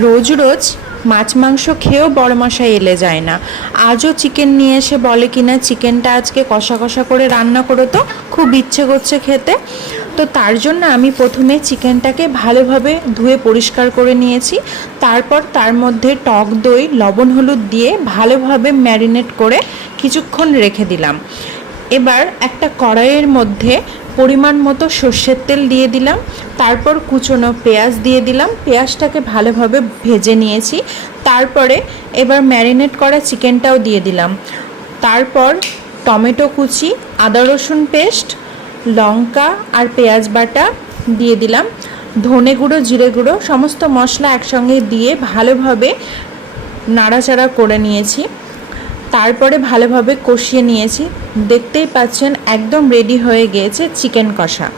রোজ রোজ মাছ মাংস খেয়েও বড়মশাই এলে যায় না। আজও চিকেন নিয়ে এসে বলে কিনা চিকেনটা আজকে কষা কষা করে রান্না করো, তো খুব ইচ্ছে করছে খেতে। তো তার জন্য আমি প্রথমে চিকেনটাকে ভালোভাবে ধুয়ে পরিষ্কার করে নিয়েছি। তারপর তার মধ্যে টক দই, লবণ, হলুদ দিয়ে ভালোভাবে ম্যারিনেট করে কিছুক্ষণ রেখে দিলাম। এবার একটা কড়াইয়ের মধ্যে পরিমাণ মতো সর্ষের তেল দিয়ে দিলাম। তারপর কুচনো পেঁয়াজ দিয়ে দিলাম, পেঁয়াজটাকে ভালোভাবে ভেজে নিয়েছি। তারপরে এবার ম্যারিনেট করা চিকেনটাও দিয়ে দিলাম। তারপর টমেটো কুচি, আদা রসুন পেস্ট, লঙ্কা আর পেঁয়াজ বাটা দিয়ে দিলাম। ধনে গুঁড়ো, জিরে গুঁড়ো, সমস্ত মশলা একসঙ্গে দিয়ে ভালোভাবে নাড়াচাড়া করে নিয়েছি। তারপরে ভালোভাবে কষিয়ে নিয়েছি। দেখতেই পাচ্ছেন একদম রেডি হয়ে গিয়েছে চিকেন কষা।